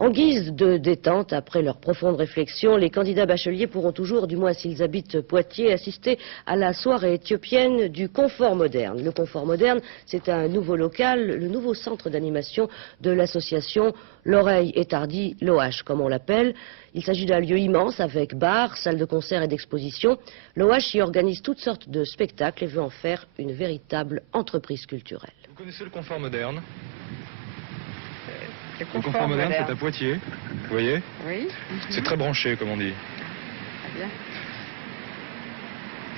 En guise de détente, après leur profonde réflexion, les candidats bacheliers pourront toujours, du moins s'ils habitent Poitiers, assister à la soirée éthiopienne du Confort Moderne. Le Confort Moderne, c'est un nouveau local, le nouveau centre d'animation de l'association L'Oreille Étardie, l'OH comme on l'appelle. Il s'agit d'un lieu immense avec bar, salle de concert et d'exposition. L'OH y organise toutes sortes de spectacles et veut en faire une véritable entreprise culturelle. Vous connaissez le Confort Moderne? Le Le Confort Moderne, c'est à Poitiers, vous voyez? Oui. C'est très branché, comme on dit. Très bien.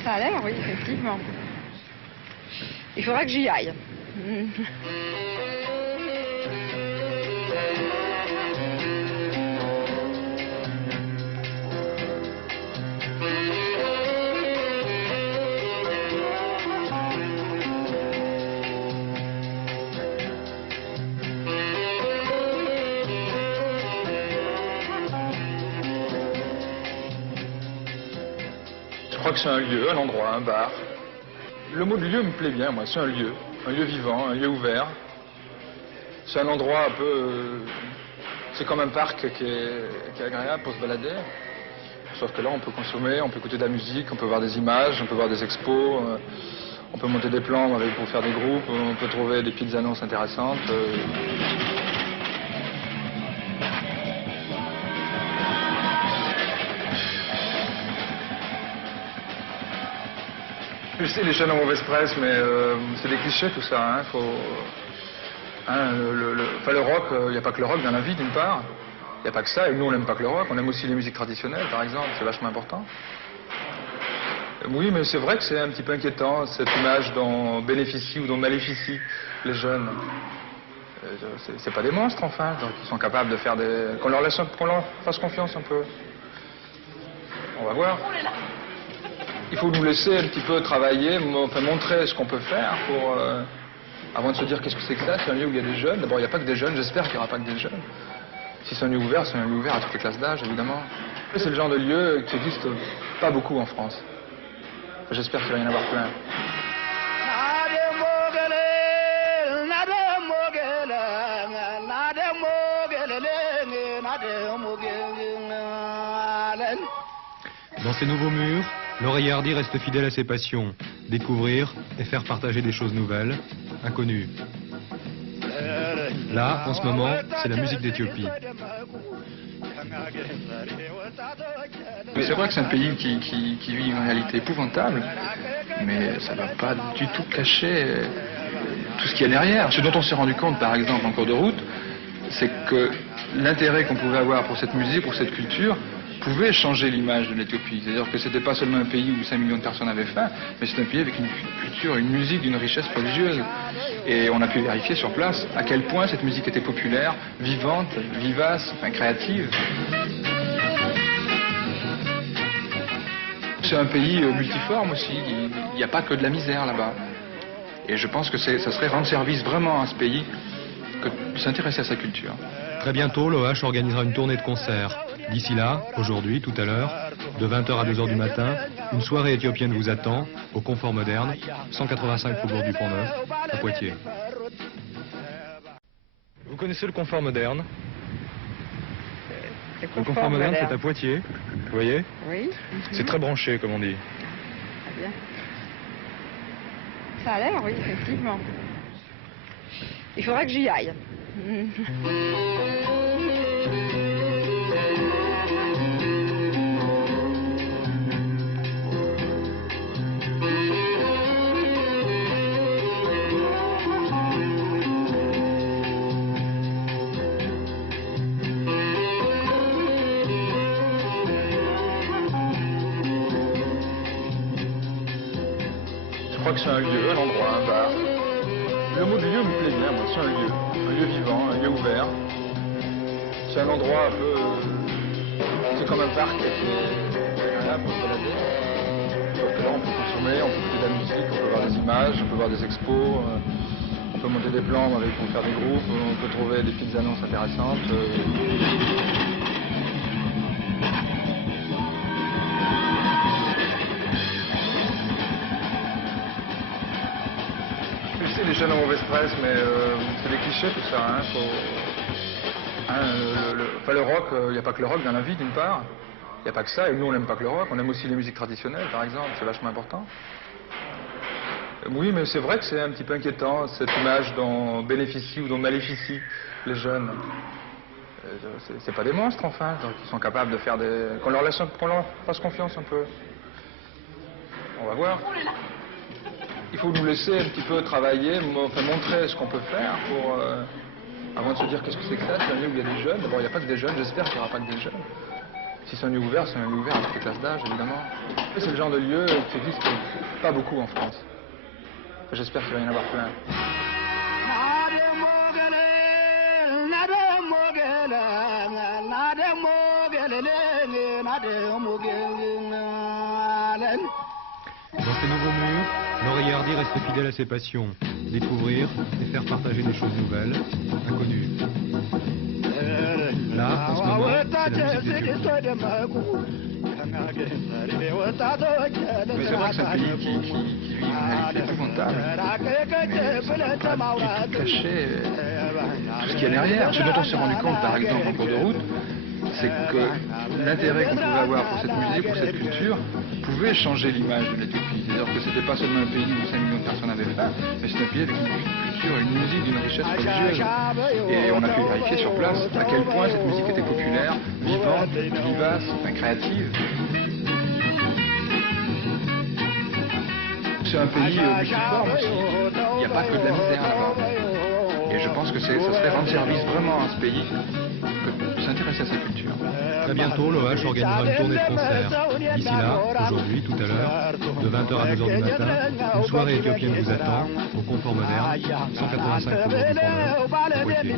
Ça a l'air, oui, effectivement. Il faudra que j'y aille. Je crois que c'est un lieu, un endroit, un bar. Le mot de lieu me plaît bien, moi. C'est un lieu vivant, un lieu ouvert. C'est un endroit un peu... c'est comme un parc qui est agréable pour se balader. Sauf que là, on peut consommer, on peut écouter de la musique, on peut voir des images, on peut voir des expos, on peut monter des plans pour faire des groupes, on peut trouver des petites annonces intéressantes. Je sais, les chaînes en mauvaise presse, mais c'est des clichés tout ça. Hein. Le rock, il n'y a pas que le rock dans la vie d'une part. Il n'y a pas que ça, et nous on n'aime pas que le rock, on aime aussi les musiques traditionnelles par exemple, c'est vachement important. Oui, mais c'est vrai que c'est un petit peu inquiétant, cette image dont bénéficient ou dont maléficient les jeunes. C'est pas des monstres enfin, donc ils sont capables de faire des... qu'on leur fasse confiance un peu. On va voir. Il faut nous laisser un petit peu travailler, enfin, montrer ce qu'on peut faire pour... avant de se dire qu'est-ce que c'est que ça, c'est un lieu où il y a des jeunes. D'abord, il n'y a pas que des jeunes, j'espère qu'il n'y aura pas que des jeunes. Si c'est un lieu ouvert, c'est un lieu ouvert à toutes les classes d'âge, évidemment. C'est le genre de lieu qui n'existe pas beaucoup en France. J'espère qu'il va y en avoir plein. Dans ces nouveaux murs, l'oreille hardie reste fidèle à ses passions, découvrir et faire partager des choses nouvelles, inconnues. Là, en ce moment, c'est la musique d'Éthiopie. C'est vrai que c'est un pays qui vit une réalité épouvantable, mais ça ne va pas du tout cacher tout ce qu'il y a derrière. Ce dont on s'est rendu compte, par exemple, en cours de route, c'est que l'intérêt qu'on pouvait avoir pour cette musique, pour cette culture, pouvait changer l'image de l'Éthiopie. C'est-à-dire que c'était pas seulement un pays où 5 millions de personnes avaient faim, mais c'est un pays avec une culture, une musique d'une richesse prodigieuse. Et on a pu vérifier sur place à quel point cette musique était populaire, vivante, vivace, enfin, créative. C'est un pays multiforme aussi, il n'y a pas que de la misère là-bas. Et je pense que ça serait rendre service vraiment à ce pays que de s'intéresser à sa culture. Très bientôt, l'OH organisera une tournée de concerts. D'ici là, aujourd'hui, tout à l'heure, de 20h à 2h du matin, une soirée éthiopienne vous attend au Confort Moderne, 185 faubourg du Pont-Neuf, à Poitiers. Vous connaissez le Confort Moderne? Le Confort Moderne, c'est à Poitiers, vous voyez? Oui. C'est très branché, comme on dit. Très bien. Ça a l'air, oui, effectivement. Il faudra que j'y aille. Je crois que c'est un lieu, un endroit, un bar. Le mot de lieu me plaît bien, moi. C'est un lieu vivant, un lieu ouvert. C'est un endroit un peu... c'est comme un parc qui est agréable pour se balader. Sauf que là, on peut consommer, on peut écouter de la musique, on peut voir des images, on peut voir des expos, on peut monter des plans pour faire des groupes, on peut trouver des petites annonces intéressantes. Les chaînes en mauvaise presse, mais c'est des clichés tout ça. Hein. Enfin, le rock, il n'y a pas que le rock dans la vie, d'une part. Il n'y a pas que ça, et nous, on n'aime pas que le rock. On aime aussi les musiques traditionnelles, par exemple, c'est vachement important. Oui, mais c'est vrai que c'est un petit peu inquiétant, cette image dont bénéficient ou dont maléficient les jeunes. C'est pas des monstres, enfin, donc ils sont capables de faire des... qu'on leur fasse confiance un peu. On va voir. Il faut nous laisser un petit peu travailler, enfin, montrer ce qu'on peut faire pour... avant de se dire qu'est-ce que c'est que ça, c'est un lieu où il y a des jeunes. D'abord, il n'y a pas que des jeunes, j'espère qu'il n'y aura pas que des jeunes. Si c'est un lieu ouvert, c'est un lieu ouvert à toutes les classes d'âge, évidemment. C'est le genre de lieu qui existe pas beaucoup en France. J'espère qu'il va y en avoir plein. Dans ces nouveaux murs, Laurier Hardy reste fidèle à ses passions, découvrir et faire partager des choses nouvelles, inconnues. Là, en ce moment, c'est la musique des vieux. Mais c'est vrai que c'est un pays qui vit une réalité épouvantable. Qui cachait tout ce qu'il y a derrière. Ce dont on s'est rendu compte, par exemple, en cours de route, c'est que l'intérêt qu'on pouvait avoir pour cette musique, pour cette culture, pouvait changer l'image de l'Éthiopie. C'est-à-dire que c'était pas seulement un pays où 5 millions de personnes avaient faim, mais c'était un pays avec une culture, une musique d'une richesse religieuse. Et on a pu vérifier sur place à quel point cette musique était populaire, vivante, vivace, créative. C'est un pays multiforme aussi. Il n'y a pas que de la misère là-bas. Et je pense que ça serait rendre service vraiment à ce pays de s'intéresser à sa culture. Très bientôt, l'OH organisera une tournée de concerts. D'ici là, aujourd'hui, tout à l'heure, de 20h à 2h du matin, une soirée éthiopienne vous attend au Confort Moderne, 185 faubourg du Pont-Neuf, Poitiers.